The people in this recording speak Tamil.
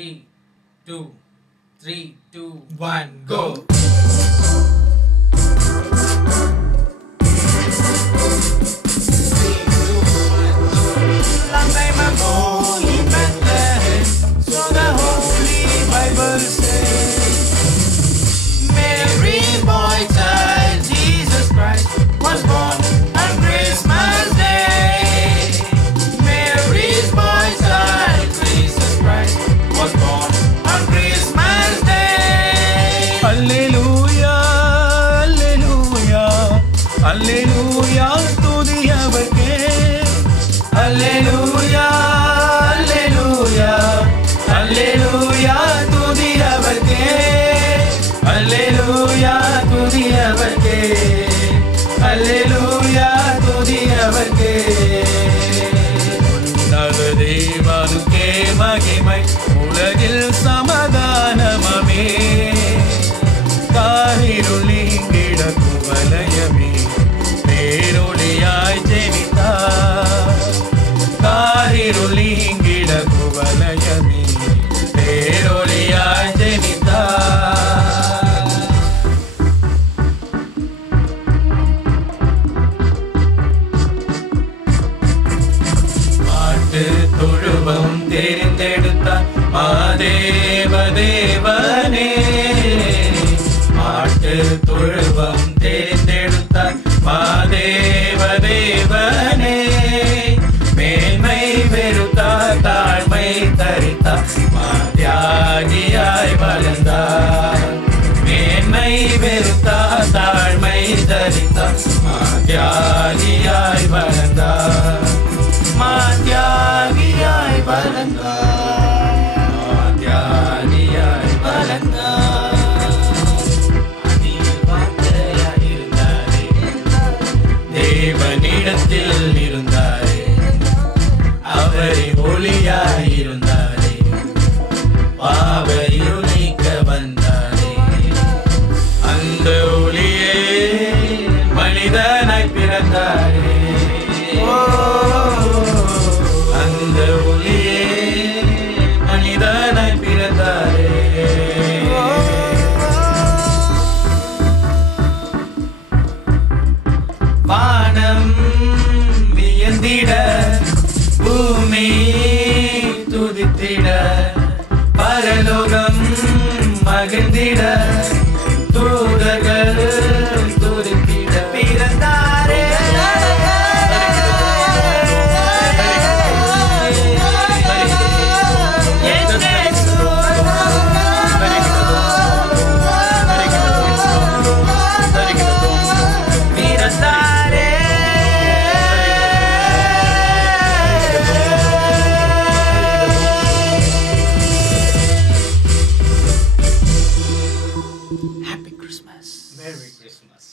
3, 2, 3, 2, 1, go. Long time ago in Bethlehem, so the Holy Bible says, Mary, boy child, Jesus Christ was born on Christmas Day. Mary's boy child, Jesus Christ was born on Christmas Day. Hallelujah, hallelujah, hallelujah to the evergreen. Hallelujah, hallelujah, hallelujah to the evergreen. Hallelujah to the evergreen. Hallelujah to the evergreen. உன்னத தேவனுக்கே மகிமை, உலகில் சமாதானமே. காரிருள் நீங்கிட குவலயமே, பேரொளியாய் ஜெனித்தார். காரிருள் நீங்கிட குவலயமே, பேரொளியாய் ஜெனித்தார். மாட்டு தொழுவம் தெரிந்தெடுத்தார் மாதேவ தேவனே. மாட்டு தொழுவம் தெரிந்தெடுத்தார் மாதேவ தேவனே. மேன்மை வெறுத்தார், தாழ்மை தரித்தார், தியாகியாய் வளர்ந்தார். மேன்மை வெறுத்தார், தாழ்மை தரித்தார், தியாகியாய் வளர்ந்தார். தியாகியாய் வளர்ந்தார், தியாகியாய் வளர்ந்தார். அதில் வார்த்தையாய் இருந்தாரே, தேவனிடத்தில் இருந்தாரே, அவரே ஒளியாய் இருந்தாரே, பாவ இருள் நீக்க வந்தாரே. அந்த ஒளியே மனிதனாய் பிறந்தாரே. அந்த ஒளியே மனிதனாய் பிறந்தாரே. வானம் வியந்திட, பூமி துதித்திட, பரலோகம் மகிழ்ந்திட, தூதர்கள் துதித்திட பிறந்தாரே. Happy Christmas. Merry Christmas.